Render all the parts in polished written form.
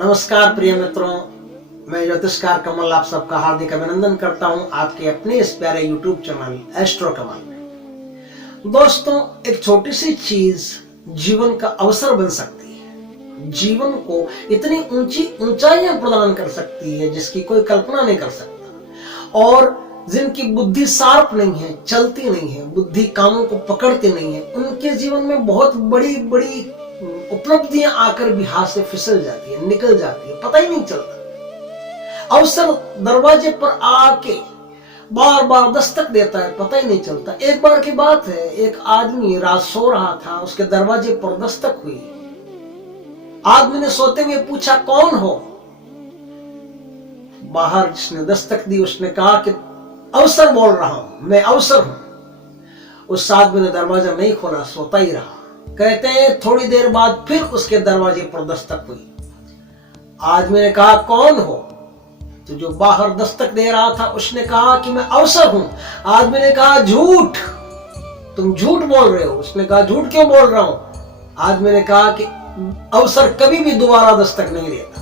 नमस्कार प्रिय मित्रों, मैं ज्योतिषकार कमल आप सबका हार्दिक अभिनंदन करता हूं आपके अपने इस प्यारे यूट्यूब चैनल एस्ट्रो कमल में। दोस्तों, एक छोटी सी चीज जीवन का अवसर बन सकती है, जीवन को इतनी ऊंची ऊंचाइयां प्रदान कर सकती है जिसकी कोई कल्पना नहीं कर सकता। और जिनकी बुद्धि शार्प नहीं है, चलती नहीं है, बुद्धि कामों को पकड़ती नहीं है, उनके जीवन में बहुत बड़ी बड़ी उपलब्धियां आकर भी हाथ से फिसल जाती है, निकल जाती है, पता ही नहीं चलता। अवसर दरवाजे पर आके बार बार दस्तक देता है, पता ही नहीं चलता। एक बार की बात है, एक आदमी रात सो रहा था, उसके दरवाजे पर दस्तक हुई। आदमी ने सोते हुए पूछा, कौन हो? बाहर जिसने दस्तक दी उसने कहा कि अवसर बोल रहा हूं, मैं अवसर हूं। उस आदमी ने दरवाजा नहीं खोला, सोता ही रहा। कहते हैं थोड़ी देर बाद फिर उसके दरवाजे पर दस्तक हुई। आदमी ने कहा, कौन हो? तो जो बाहर दस्तक दे रहा था उसने कहा कि मैं अवसर हूं। आदमी ने कहा, झूठ, तुम झूठ बोल रहे हो। उसने कहा, झूठ क्यों बोल रहा हूं? आदमी ने कहा कि अवसर कभी भी दोबारा दस्तक नहीं देता,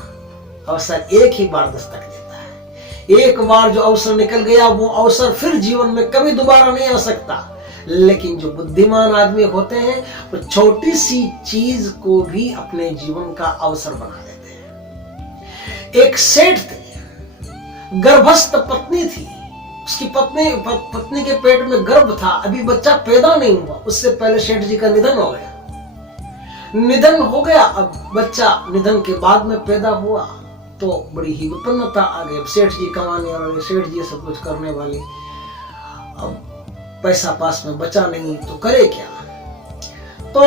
अवसर एक ही बार दस्तक देता है। एक बार जो अवसर निकल गया वो अवसर फिर जीवन में कभी दोबारा नहीं आ सकता। लेकिन जो बुद्धिमान आदमी होते हैं वो छोटी सी चीज को भी अपने जीवन का अवसर बना देते हैं। एक सेठ थे, गर्भस्थ पत्नी थी, उसकी पत्नी के पेट में गर्भ था, अभी बच्चा पैदा नहीं हुआ। उससे पहले सेठ जी का निधन हो गया। अब बच्चा निधन के बाद में पैदा हुआ तो बड़ी ही विपन्नता आ गई। सेठ जी कमाने वाले, सेठ जी सब कुछ करने वाले, अब पैसा पास में बचा नहीं तो करे क्या? तो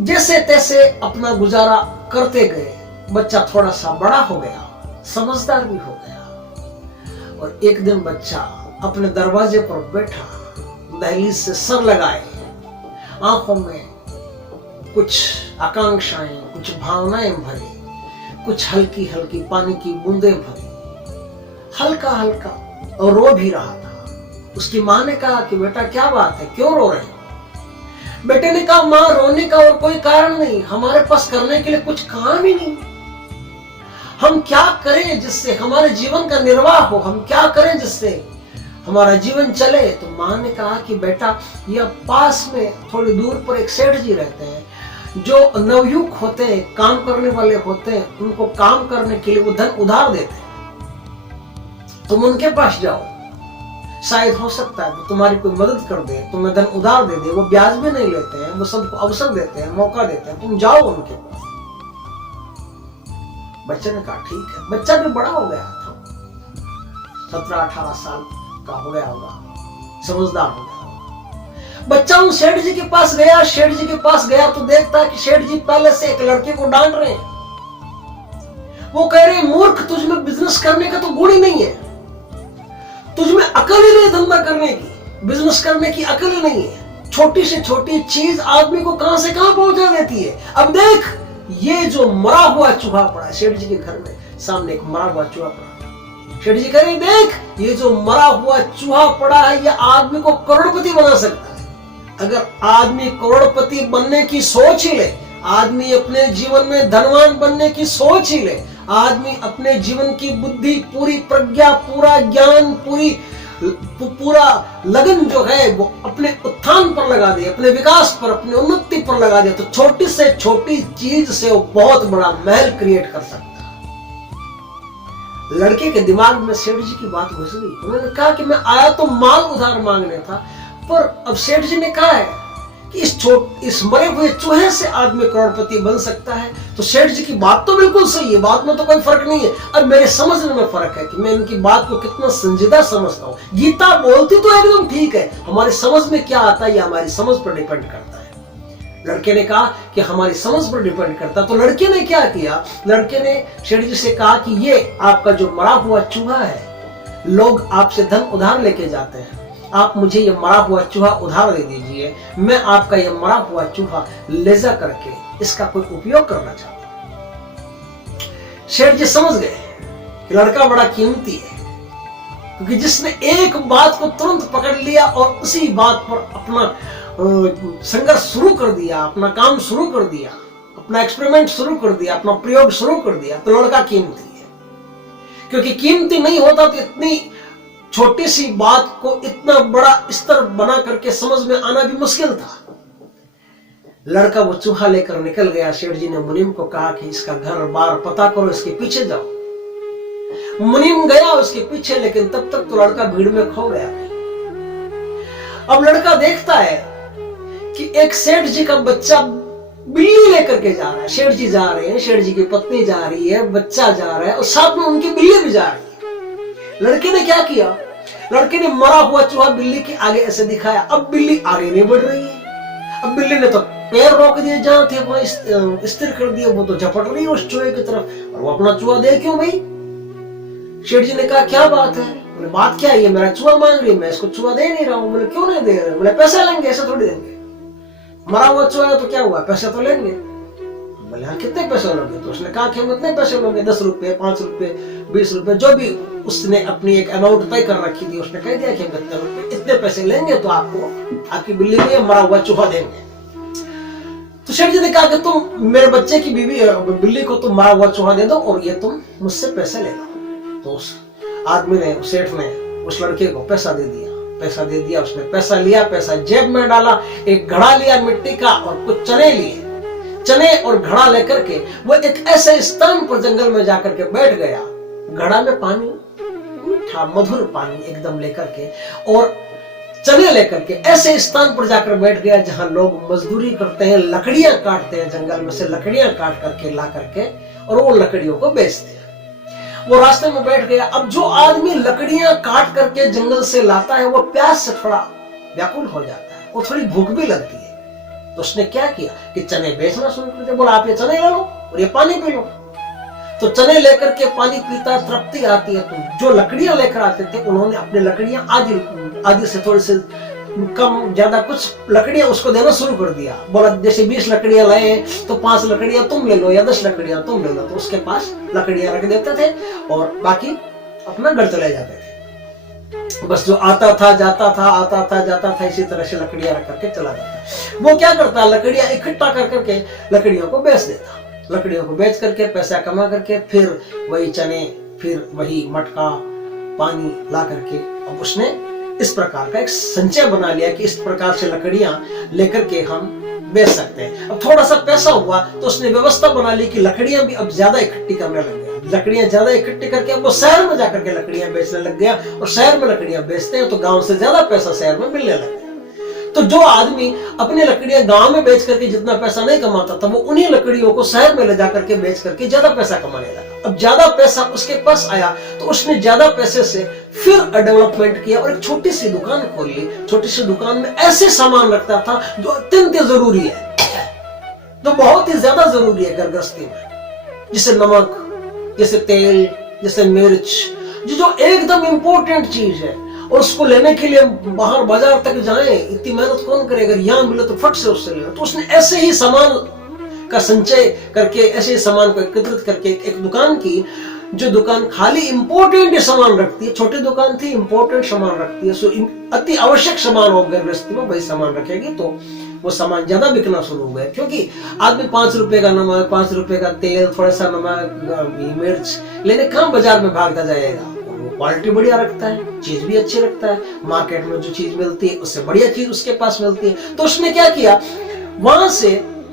जैसे तैसे अपना गुजारा करते गए। बच्चा थोड़ा सा बड़ा हो गया, समझदार भी हो गया। और एक दिन बच्चा अपने दरवाजे पर बैठा, दहलीज से सर लगाए, आंखों में कुछ आकांक्षाएं, कुछ भावनाएं भरी, कुछ हल्की हल्की पानी की बूंदें भरी, हल्का हल्का, और रो भी रहा था। उसकी मां ने कहा कि बेटा क्या बात है, क्यों रो रहे हैं? बेटे ने कहा, मां रोने का और कोई कारण नहीं, हमारे पास करने के लिए कुछ काम ही नहीं। हम क्या करें जिससे हमारे जीवन का निर्वाह हो, हम क्या करें जिससे हमारा जीवन चले? तो मां ने कहा कि बेटा, यह पास में थोड़ी दूर पर एक सेठ जी रहते हैं जो नवयुवक होते हैं, काम करने वाले होते हैं, उनको काम करने के लिए वो धन उधार देते हैं। तुम उनके पास जाओ, शायद हो सकता है वो तुम्हारी कोई मदद कर दे, तुम्हें धन उधार दे दे। वो ब्याज भी नहीं लेते हैं, वो सबको अवसर देते हैं, मौका देते हैं, तुम जाओ उनके पास। बच्चे ने कहा ठीक है। बच्चा भी बड़ा हो गया था, 17-18 साल का हो गया होगा, समझदार हो गया होगा। बच्चा उन सेठ जी के पास गया। सेठ जी के पास गया तो देखता है कि सेठ जी पहले से एक लड़के को डांट रहे हैं। वो कह रहे, मूर्ख, तुझमें बिजनेस करने का तो गुण ही नहीं है, तुझमें अकल ही नहीं धंधा करने की, बिजनेस करने की अकल ही नहीं है। छोटी से छोटी चीज आदमी को कहां से कहां पहुंचा देती है। अब देख, ये जो मरा हुआ चूहा पड़ा है सेठ जी के घर में, सामने एक मरा हुआ चूहा पड़ा। सेठ जी कह रहे, देख, ये जो मरा हुआ चूहा पड़ा है, ये आदमी को करोड़पति बना सकता है। अगर आदमी करोड़पति बनने की सोच ही ले, आदमी अपने जीवन में धनवान बनने की सोच ही ले, आदमी अपने जीवन की बुद्धि, पूरी प्रज्ञा, पूरा ज्ञान, पूरा लगन जो है वो अपने उत्थान पर लगा दे, अपने विकास पर, अपनी उन्नति पर लगा दे, तो छोटी से छोटी चीज से वो बहुत बड़ा महल क्रिएट कर सकता है। लड़के के दिमाग में सेठ जी की बात घुस गई। उन्होंने कहा कि मैं आया तो माल उधार मांगने था, पर अब सेठ जी ने कहा है कि इस मरे हुए चूहे से आदमी करोड़पति बन सकता है। तो सेठ जी की बात तो बिल्कुल सही है, बात में तो कोई फर्क नहीं है। अब मेरे समझने में फर्क है कि मैं इनकी बात को कितना संजीदा समझता हूँ। गीता बोलती तो एकदम ठीक है, हमारी समझ में क्या आता है ये हमारी समझ पर डिपेंड करता है। लड़के ने कहा कि हमारी समझ पर डिपेंड करता है। तो लड़के ने क्या किया? लड़के ने सेठ जी से कहा कि ये आपका जो मरा हुआ चूहा है, लोग आपसे धन उधार लेके जाते हैं, आप मुझे ये मरा हुआ चूहा उधार दे दीजिए, मैं आपका ये मरा हुआ चूहा ले जा करके इसका कोई उपयोग करना चाहता हूं। सेठ जी समझ गए कि लड़का बड़ा कीमती है, क्योंकि जिसने एक बात को तुरंत पकड़ लिया और उसी बात पर अपना संघर्ष शुरू कर दिया, अपना काम शुरू कर दिया, अपना एक्सपेरिमेंट शुरू कर दिया, अपना प्रयोग शुरू कर दिया, तो लड़का कीमती है। क्योंकि कीमती नहीं होता तो इतनी छोटी सी बात को इतना बड़ा स्तर बना करके समझ में आना भी मुश्किल था। लड़का वो चूहा लेकर निकल गया। शेठ जी ने मुनीम को कहा कि इसका घर बार पता करो, इसके पीछे जाओ। मुनीम गया उसके पीछे, लेकिन तब तक तो लड़का भीड़ में खो गया। अब लड़का देखता है कि एक सेठ जी का बच्चा बिल्ली लेकर के जा रहा है। सेठ जी जा रहे हैं, सेठ जी की पत्नी जा रही है, बच्चा जा रहा है और साथ में उनकी बिल्ली भी जा रही है। लड़के ने क्या किया, लड़के ने मरा हुआ चूहा बिल्ली के आगे ऐसे दिखाया। अब बिल्ली आगे नहीं बढ़ रही है। अब बिल्ली ने तो पैर रोक दिए, जहां थे वहां स्थिर कर दिए। वो तो झपट रही है उस चूहे की तरफ, और वो अपना चूहा दे क्यों भाई। शेठ जी ने कहा क्या बात है। बोले बात क्या है, ये मेरा चूहा मांग रही है, मैं इसको चूहा दे नहीं रहा हूँ। बोले क्यों नहीं दे रहे। बोले पैसे लेंगे, ऐसे थोड़ी देंगे, मरा हुआ चूहा है तो क्या हुआ, पैसे तो लेंगे। बोले हाँ कितने पैसे लोगे। तो उसने कहा कि हम इतने पैसे लोगे, 10 रुपए, 5 रुपए, 20 रुपए, जो भी उसने अपनी एक अमाउंट तय कर रखी थी। उसने कह दिया कि हम इतने पैसे लेंगे तो आपको आपकी बिल्ली को मरा हुआ चूहा देंगे। तो शेठ जी ने कहा कि तुम मेरे बच्चे की बिल्ली को तुम मरा हुआ चूहा दे दो और ये तुम मुझसे पैसे ले लो। तो उस आदमी ने, सेठ ने उस लड़के को पैसा दे दिया। पैसा दे दिया, उसने पैसा लिया, पैसा जेब में डाला, एक घड़ा लिया मिट्टी का और कुछ चने लिए। चने और घड़ा लेकर के वो एक ऐसे स्थान पर जंगल में जाकर के बैठ गया। घड़ा में पानी, मीठा मधुर पानी एकदम लेकर के, और चने लेकर के ऐसे स्थान पर जाकर बैठ गया जहां लोग मजदूरी करते हैं, लकड़ियां काटते हैं, जंगल में से लकड़ियां काट करके ला करके और वो लकड़ियों को बेचते हैं। वो रास्ते में बैठ गया। अब जो आदमी लकड़ियां काट करके जंगल से लाता है वो प्यास से थोड़ा व्याकुल हो जाता है, वो थोड़ी भूख भी लगती है। तो उसने क्या किया कि चने बेचना शुरू कर दिया। बोला आप ये चने ले लो और ये पानी पी लो। तो चने लेकर के पानी पीता, तृप्ति आती है। तो जो लकड़ियां लेकर आते थे उन्होंने अपनी लकड़ियां आधी से थोड़ी से कम ज्यादा कुछ लकड़ियां उसको देना शुरू कर दिया। बोला जैसे 20 लकड़ियां लाए तो 5 लकड़ियां तुम ले लो या 10 लकड़ियां तुम ले लो। तो उसके पास लकड़ियां रख देते थे और बाकी अपना घर चले जाते थे। बस जो आता था जाता था, आता था जाता था, इसी तरह से लकड़ियां रख करके चला जाता। वो क्या करता, लकड़ियां इकट्ठा कर करके लकड़ियों को बेच देता। लकड़ियों को बेच करके पैसा कमा करके फिर वही चने, फिर वही मटका, पानी ला करके अब उसने इस प्रकार का एक संचय बना लिया कि इस प्रकार से लकड़ियां लेकर के हम बेच सकते हैं। अब थोड़ा सा पैसा हुआ तो उसने व्यवस्था बना ली कि लकड़ियां भी अब ज्यादा इकट्ठी करने लग गया। लकड़ियां ज्यादा इकट्ठी करके अब वो शहर में जाकर के लकड़ियां बेचने लग गया, और शहर में लकड़ियां बेचते हैं तो गांव से ज्यादा पैसा शहर में मिलने लग गया। तो जो आदमी अपनी लकड़ियां गांव में बेच करके जितना पैसा नहीं कमाता था, वो उन्हीं लकड़ियों को शहर में ले जाकर के बेच करके ज्यादा पैसा कमाने लगा। अब ज्यादा पैसा उसके पास आया तो उसने ज्यादा पैसे से फिर डेवलपमेंट किया और एक छोटी सी दुकान खोल ली। छोटी सी दुकान में ऐसे सामान रखता था जो अत्यंत जरूरी है, जो बहुत ही ज्यादा जरूरी है घर गृहस्थी में, जैसे नमक, जैसे तेल, जैसे मिर्च, जो एकदम इंपॉर्टेंट चीज है। और उसको लेने के लिए बाहर बाजार तक जाए, इतनी मेहनत कौन करे, अगर यहाँ मिले तो फट से उससे ले। तो उसने ऐसे ही सामान का संचय करके, ऐसे ही सामान को एकत्रित करके एक दुकान की, जो दुकान खाली इंपॉर्टेंट सामान रखती है। छोटी दुकान थी, इंपॉर्टेंट सामान रखती है, सो अति आवश्यक सामान हो घर गृहस्थी में वही सामान रखेगी तो वो सामान ज्यादा बिकना शुरू हो गया। क्योंकि आदमी 5 रुपए का नमक, 5 रुपए का तेल, थोड़ा सा नमक, मिर्च लेने कहाँ बाजार में भागता जाएगा। क्वालिटी बढ़िया रखता है, चीज भी अच्छी रखता है, मार्केट में जो चीज मिलती है उससे बढ़िया चीज उसके पास मिलती है। तो उसने क्या किया, वहां से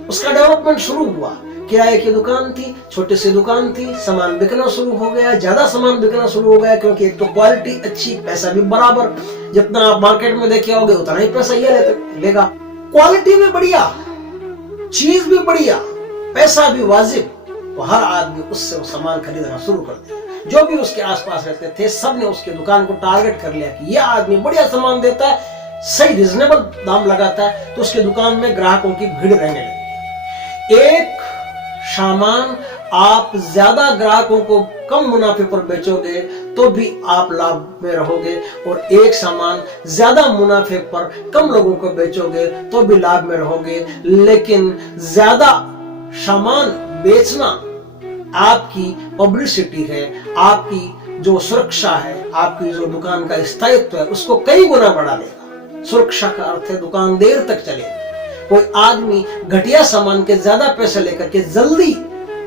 उसका डेवलपमेंट शुरू हुआ। किराए की दुकान थी, छोटी सी दुकान थी, सामान बिकना शुरू हो गया, ज्यादा सामान बिकना शुरू हो गया। क्योंकि एक तो क्वालिटी अच्छी, पैसा भी बराबर, जितना आप मार्केट में देखे होगे उतना ही पैसा ये लेगा। क्वालिटी भी बढ़िया, चीज भी बढ़िया, पैसा भी वाजिब, तो हर आदमी उससे वो सामान खरीदना शुरू कर दिया। जो भी उसके आसपास रहते थे सबने उसके दुकान को टारगेट कर लिया कि यह आदमी बढ़िया सामान देता है, सही रिजनेबल दाम लगाता है, तो उसके दुकान में ग्राहकों की भीड़ रहने लगी। एक सामान आप ज्यादा ग्राहकों को कम मुनाफे पर बेचोगे तो भी आप लाभ में रहोगे, और एक सामान ज्यादा मुनाफे पर कम लोगों को बेचोगे तो भी लाभ में रहोगे। लेकिन ज्यादा सामान बेचना आपकी पब्लिसिटी है, आपकी जो सुरक्षा है, आपकी जो दुकान का स्थायित्व है उसको कई गुना बढ़ा देगा। सुरक्षा का अर्थ है दुकान देर तक चलेगी। कोई आदमी घटिया सामान के ज्यादा पैसे लेकर के जल्दी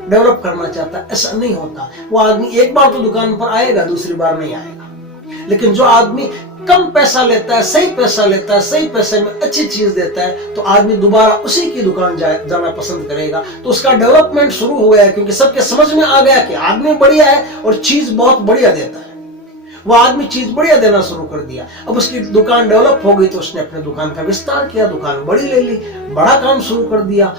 डेवलप करना चाहता है, ऐसा नहीं होता। वो आदमी एक बार तो दुकान पर आएगा, दूसरी बार नहीं आएगा। लेकिन जो आदमी कम पैसा लेता है, सही पैसा लेता है, सही पैसे में अच्छी चीज देता है, तो आदमी दोबारा उसी की दुकान जाना पसंद करेगा। तो उसका डेवलपमेंट शुरू हो गया है, क्योंकि सबके समझ में आ गया कि आदमी बढ़िया है और चीज बहुत बढ़िया देता है। वो आदमी चीज बढ़िया देना शुरू कर दिया। अब उसकी दुकान डेवलप हो गई तो उसने अपने दुकान का विस्तार किया, दुकान बड़ी ले ली, बड़ा काम शुरू कर दिया।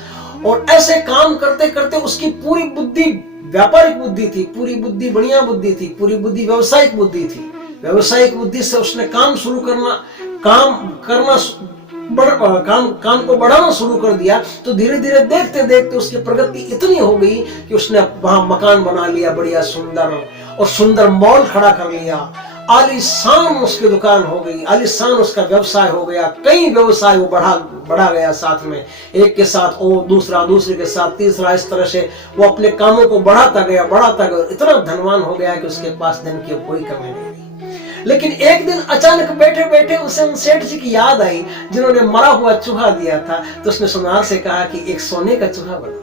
और ऐसे काम करते करते उसकी पूरी बुद्धि व्यापारिक बुद्धि थी, पूरी बुद्धि बढ़िया बुद्धि थी, पूरी बुद्धि व्यावसायिक बुद्धि थी। व्यावसायिक बुद्धि से उसने काम को बढ़ाना शुरू कर दिया। तो धीरे धीरे देखते देखते उसकी प्रगति इतनी हो गई कि उसने वहां मकान बना लिया बढ़िया सुंदर, और सुंदर मॉल खड़ा कर लिया। आलीशान उसकी दुकान हो गई, आलीशान उसका व्यवसाय हो गया। कई व्यवसाय वो बढ़ा गया साथ में, एक के साथ वो दूसरा, दूसरे के साथ तीसरा, इस तरह से वो अपने कामों को बढ़ाता गया। इतना धनवान हो गया कि उसके पास धन की कोई कमी नहीं रही। लेकिन एक दिन अचानक बैठे बैठे उसे उन सेठ जी की याद आई जिन्होंने मरा हुआ चूहा दिया था। तो उसने सुनार से कहा कि एक सोने का चूहा बनाओ।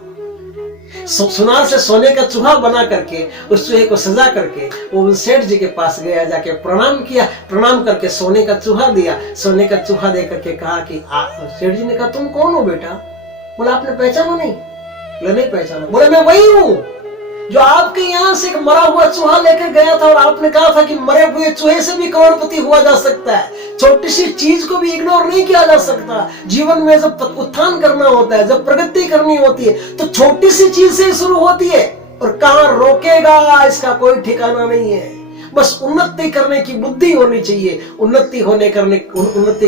सुनार से सोने का चूहा बना करके उस चूहे को सजा करके वो उन सेठ जी के पास गया, जाके प्रणाम किया, प्रणाम करके सोने का चूहा दिया। सोने का चूहा दे करके कहा कि सेठ जी ने कहा तुम कौन हो बेटा? बोला आपने पहचाना नहीं? बोला नहीं पहचाना। बोले मैं वही हूं जो आपके यहाँ से एक मरा हुआ चूहा लेकर गया था और आपने कहा था कि मरे हुए चूहे से भी करोड़पति हुआ जा सकता है। छोटी सी चीज को भी इग्नोर नहीं किया जा सकता। जीवन में जब उत्थान करना होता है, जब प्रगति करनी होती है, तो छोटी सी चीज से शुरू होती है। और कहां रोकेगा इसका कोई ठिकाना नहीं है। बस उन्नति करने की बुद्धि होनी चाहिए, उन्नति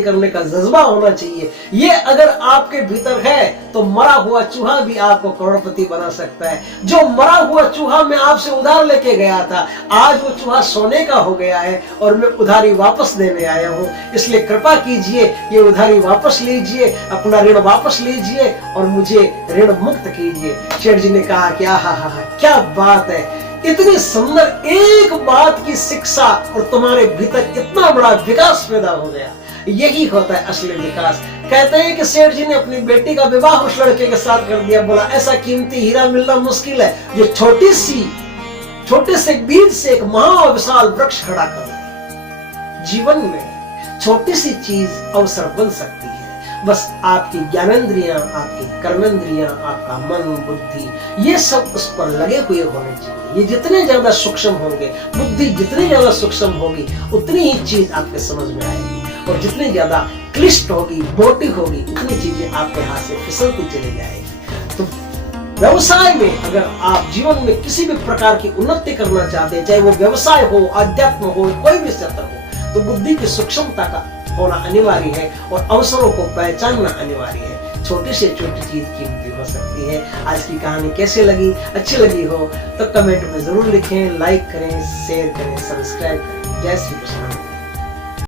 करने का जज्बा होना चाहिए। ये अगर आपके भीतर है तो मरा हुआ चूहा भी आपको करोड़पति बना सकता है। जो मरा हुआ चूहा मैं आपसे उधार लेके गया था, आज वो चूहा सोने का हो गया है और मैं उधारी वापस देने आया हूँ। इसलिए कृपा कीजिए, ये उधारी वापस लीजिए, अपना ऋण वापस लीजिए और मुझे ऋण मुक्त कीजिए। सेठ जी ने कहा कि आहा क्या बात है, इतनी सुंदर एक बात की शिक्षा और तुम्हारे भीतर इतना बड़ा विकास पैदा हो गया। यही होता है असली विकास। कहते हैं कि सेठ जी ने अपनी बेटी का विवाह उस लड़के के साथ कर दिया। बोला ऐसा कीमती हीरा मिलना मुश्किल है जो छोटे से बीज से एक महाविशाल वृक्ष खड़ा कर दे। जीवन में छोटी सी चीज अवसर बन सकती है। बस आपकी ज्ञानेंद्रियां, आपकी कर्मेंद्रियां, आपका मन, बुद्धि, ये सब उस पर लगे हुए होने चाहिए। ये जितने ज्यादा सूक्ष्म होंगे, बुद्धि जितनी ज्यादा सूक्ष्म होगी, उतनी ही चीज आपके समझ में आएगी। और जितनी ज्यादा क्लिष्ट होगी, मोटी होगी, उतनी चीजें आपके हाथ से फिसलती चली जाएगी। तो व्यवसाय में अगर आप जीवन में किसी भी प्रकार की उन्नति करना चाहते हैं, चाहे वो व्यवसाय हो, अध्यात्म हो, कोई भी क्षेत्र हो, तो बुद्धि की सूक्ष्मता का होना अनिवार्य है और अवसरों को पहचानना अनिवार्य है। छोटी से छोटी चीज कीमती हो सकती है। आज की कहानी कैसे लगी? अच्छी लगी हो तो कमेंट में जरूर लिखें, लाइक करें, शेयर करें, सब्सक्राइब करें। जय श्री कृष्ण।